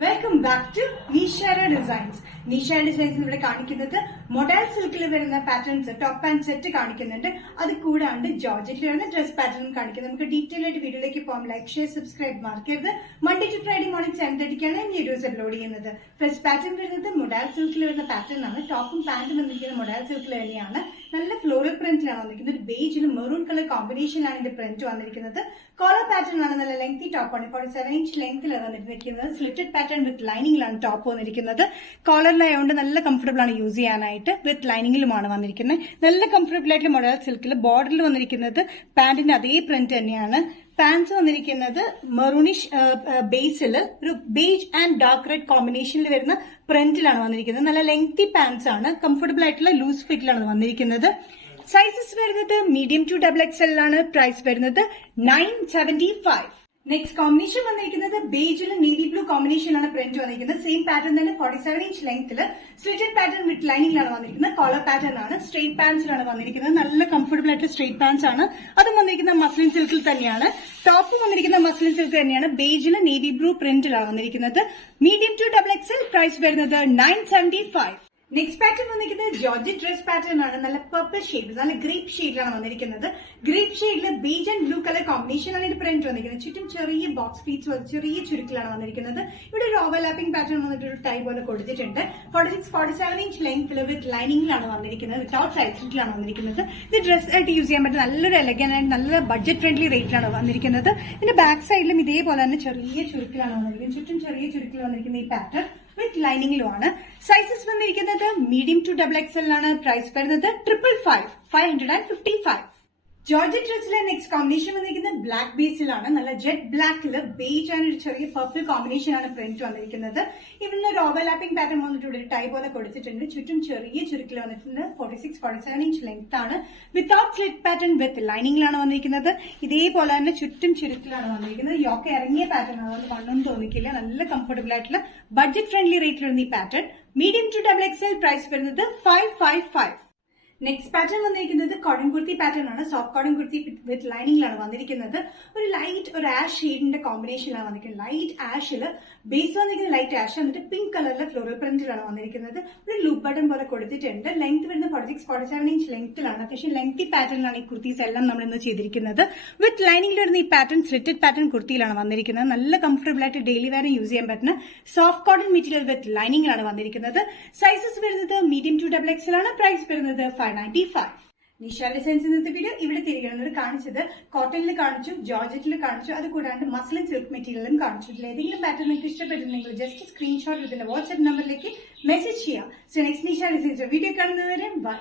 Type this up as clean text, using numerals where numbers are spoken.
Welcome back to Nishara designs. Nishara designs ഇവിടെ കാണിക്കുന്നത് modal സിൽക്കിൽ വരുന്ന പാറ്റേൺസ്, ടോപ്പ് ആൻഡ് സെറ്റ് കാണിക്കുന്നുണ്ട്. അത് കൂടാണ്ട് ജോർജറ്റിൽ വരുന്ന ഡ്രസ് പാറ്റേൺ കാണിക്കുന്നത്. നമുക്ക് ഡീറ്റെയിൽ ആയിട്ട് വീഡിയോയിലേക്ക് പോകാം. ലൈക്ക്, ഷെയർ, സബ്സ്ക്രൈബ് മറക്കരുത്. Monday to Friday morning 7:30 videos upload ചെയ്യുന്നത്. ഫസ്റ്റ് പാറ്റേൺ വരുന്നത് മൊഡൽ സിൽക്കിൽ വരുന്ന പാറ്റേൺ ആണ്. ടോപ്പും പാന്റും വന്നിരിക്കുന്നത് മൊഡൽ സിൽക്കിൽ തന്നെയാണ്. നല്ല ഫ്ലോറൽ പ്രിന്റിലാണ് വന്നിരിക്കുന്നത്. ഒരു ബേജിലും മെറൂൺ കളർ കോമ്പിനേഷനിലാണ് ഇതിന്റെ പ്രിന്റ് വന്നിരിക്കുന്നത്. കോളർ പാറ്റേൺ ആണ്. നല്ല ലെങ്തി ടോപ്പാണ്. 47 ഇഞ്ച് ലെങ്തിലാണ് വന്നിരിക്കുന്നത്. സ്ലിറ്റഡ് പാറ്റേൺ വിത്ത് ലൈനിങ്ങിലാണ് ടോപ്പ് വന്നിരിക്കുന്നത്. കോളറിലായതുകൊണ്ട് നല്ല കംഫർട്ടബിൾ ആണ് യൂസ് ചെയ്യാനായിട്ട്. വിത്ത് ലൈനിങ്ങിലുമാണ് വന്നിരിക്കുന്നത്. നല്ല കംഫർട്ടബിൾ ആയിട്ട് മൊഡൽ സിൽക്കിൽ ബോർഡറിൽ വന്നിരിക്കുന്നത് പാന്റിന്റെ അതേ പ്രിന്റ് തന്നെയാണ്. പാൻസ് വന്നിരിക്കുന്നത് മെറൂണിഷ് ബേസിൽ ഒരു ബേജ് ആൻഡ് ഡാർക്ക് റെഡ് കോമ്പിനേഷനിൽ വരുന്ന പ്രിന്റിലാണ് വന്നിരിക്കുന്നത്. നല്ല ലെങ്തി പാൻസ് ആണ്. കംഫർട്ടബിൾ ആയിട്ടുള്ള ലൂസ് ഫിറ്റിലാണ് വന്നിരിക്കുന്നത്. സൈസസ് വരുന്നത് മീഡിയം ടു XXL ആണ്. പ്രൈസ് വരുന്നത് 975. നെക്സ്റ്റ് കോമ്പിനേഷൻ വന്നിരിക്കുന്നത് ബേജിലും നേവി ബ്ലൂ കോമ്പിനേഷനിലാണ് പ്രിന്റ് വന്നിരിക്കുന്നത്. സെയിം പാറ്റേൺ തന്നെ 47 ഇഞ്ച് ലെങ്ത്തിൽ സ്ലിറ്റഡ് പാറ്റേൺ വിത്ത് ലൈനിങ്ങിലാണ് വന്നിരിക്കുന്നത്. കോളർ പാറ്റേൺ ആണ്. സ്ട്രെയിറ്റ് പാൻസിലാണ് വന്നിരിക്കുന്നത്. നല്ല കംഫർട്ടബിൾ ആയിട്ട് സ്ട്രെയിറ്റ് പാൻസ് ആണ്. അതും വന്നിരിക്കുന്ന മസ്ലിൻ സിൽക്കിൽ തന്നെയാണ്. ടോപ്പ് വന്നിരിക്കുന്ന മസ്ലിൻ സിൽക്ക് തന്നെയാണ്. ബേജില് നേവി ബ്ലൂ പ്രിന്റിലാണ് വന്നിരിക്കുന്നത്. Medium to XXL. പ്രൈസ് വരുന്നത് 975. നെക്സ്റ്റ് പാറ്റേൺ വന്നിരിക്കുന്നത് ജോർജറ്റ് ഡ്രസ് പാറ്റേൺ ആണ്. നല്ല പർപ്പിൾ ഷെയ്ഡ്, നല്ല ഗ്രേപ്പ് ഷെയ്ഡിലാണ് വന്നിരിക്കുന്നത്. ഗ്രേപ്പ് ഷെയ്ഡിൽ ബേജ് ആൻഡ് ബ്ലൂ കളർ കോമ്പിനേഷനാണ് ഇത് പ്രിന്റ് വന്നിരിക്കുന്നത്. ചുറ്റും ചെറിയ ബോക്സ് ഫീറ്റ്സ്, ചെറിയ ചുരുക്കിലാണ് വന്നിരിക്കുന്നത്. ഇവിടെ ഒരു ഓവർലാപ്പിംഗ് പാറ്റേൺ വന്നിട്ട് ഒരു ടൈ പോലെ കൊടുത്തിട്ടുണ്ട്. 46-47 ഇഞ്ച് ലെങ്ത്തിൽ വിത്ത് ലൈനിങ്ങിലാണ് വന്നിരിക്കുന്നത്. വിത്തൗട്ട് സൈഡ് സ്ലിറ്റിലാണ് വന്നിരിക്കുന്നത്. ഇത് ഡ്രസ് ആയിട്ട് യൂസ് ചെയ്യാൻ പറ്റുന്ന നല്ലൊരു എലഗന്റ് ആൻഡ് നല്ല ബഡ്ജറ്റ് ഫ്രണ്ട്ലി റേറ്റിലാണ് വന്നിരിക്കുന്നത്. ഇതിന്റെ ബാക്ക് സൈഡിലും ഇതേപോലെ തന്നെ ചെറിയ ചുരുക്കിലാണ് വന്നിരിക്കുന്നത്. ചുറ്റും ചെറിയ ചുരുക്കിൽ വന്നിരിക്കുന്ന ഈ പാറ്റേൺ വിത്ത് ലൈനിങ്ങിലുമാണ്. സൈസസ് വന്നിരിക്കുന്നത് മീഡിയം ടു XXL ആണ്. പ്രൈസ് വരുന്നത് 555. ജോർജറ്റ് ഡ്രസ്സിലെ നെക്സ്റ്റ് കോമ്പിനേഷൻ വന്നിരിക്കുന്നത് ബ്ലാക്ക് ബേസിലാണ്. നല്ല ജെറ്റ് ബ്ലാക്കില് ബേജ് ആൻഡ് ഒരു ചെറിയ പർപ്പിൾ കോമ്പിനേഷൻ ആണ് പ്രിന്റ് വന്നിരിക്കുന്നത്. ഇവിടുന്ന് ഒരു ഓവർലാപ്പിംഗ് പാറ്റേൺ വന്നിട്ട് ഒരു ടൈ പോലെ കൊടുത്തിട്ടുണ്ട്. ചുറ്റും ചെറിയ ചുരുക്കിൽ വന്നിട്ടുണ്ട്. 46-47 ഇഞ്ച് ലെങ്ത് ആണ്. വിത്തൗട്ട് സ്ലിറ്റ് പാറ്റേൺ വിത്ത് ലൈനിങ്ങിലാണ് വന്നിരിക്കുന്നത്. ഇതേപോലെ തന്നെ ചുറ്റും ചുരുക്കിലാണ് വന്നിരിക്കുന്നത്. യോക്ക് ഇറങ്ങിയ പാറ്റേൺ ആണ്. അതുകൊണ്ട് വണ്ണൊന്നും തോന്നിക്കില്ല. നല്ല കംഫർട്ടബിൾ ആയിട്ടുള്ള ബഡ്ജറ്റ് ഫ്രണ്ട്ലി റേറ്റിൽ വരുന്ന ഈ pattern. Medium to XXL. Price വരുന്നത് 555. നെക്സ്റ്റ് പാറ്റേൺ വന്നിരിക്കുന്നത് കോട്ടൺ കുർത്തി പാറ്റേൺ ആണ്. സോഫ്റ്റ് കോട്ടൺ കുർത്തി വിത്ത് ലൈനിങ്ങിലാണ് വന്നിരിക്കുന്നത്. ഒരു ലൈറ്റ് ഒരു ആഷ് ഷെയ്ഡിന്റെ കോമ്പിനേഷനിലാണ് വന്നിരിക്കുന്നത്. ലൈറ്റ് ആഷിൽ ബേസ് വന്നിരിക്കുന്നത് ലൈറ്റ് ആഷ് എന്നിട്ട് പിങ്ക് കളറിലെ ഫ്ലോറൽ പ്രിന്റിലാണ് വന്നിരിക്കുന്നത്. ഒരു ലൂപ്പ് ബട്ടൺ പോലെ കൊടുത്തിട്ടുണ്ട്. ലെങ്ത് വരുന്നത് 46-47 ഇഞ്ച് ലെങ്ത്തിലാണ്. അത്യാവശ്യം ലെങ്തി പാറ്റേണിലാണ് ഈ കുർത്തീസ് എല്ലാം നമ്മൾ ഇന്ന് ചെയ്തിരിക്കുന്നത്. വിത്ത് ലൈനിങ്ങിൽ വരുന്ന ഈ പാറ്റേൺ സ്ലിറ്റഡ് പാറ്റേൺ കുർത്തിയിലാണ് വന്നിരിക്കുന്നത്. നല്ല കംഫർട്ടബിൾ ആയിട്ട് ഡെയിലി വെയർ യൂസ് ചെയ്യാൻ പറ്റുന്ന സോഫ്റ്റ് കോട്ടൺ മെറ്റീരിയൽ വിത്ത് ലൈനിങ്ങിലാണ് വന്നിരിക്കുന്നത്. സൈസസ് വരുന്നത് മീഡിയം ടു XXL ആണ്. പ്രൈസ് വരുന്നത് 595. നിഷാ ഡിസൈൻസ് ഇന്നത്തെ വീഡിയോ ഇവിടെ തിരികെ കാണിച്ചത് കോട്ടണിൽ കാണിച്ചു, ജോർജറ്റിൽ കാണിച്ചു, അത് കൂടാണ്ട് മസ്ലിൻ സിൽക്ക് മെറ്റീരിയലും കാണിച്ചിട്ടില്ല. ഏതെങ്കിലും പാറ്റേൺ നിങ്ങൾക്ക് ഇഷ്ടപ്പെട്ടിട്ടുണ്ടെങ്കിൽ ജസ്റ്റ് സ്ക്രീൻഷോട്ട് ഇതിന്റെ വാട്സ്ആപ്പ് നമ്പറിലേക്ക് മെസ്സേജ് ചെയ്യാം. So next Nisha designs video കാണുന്നവരെ ബൈ.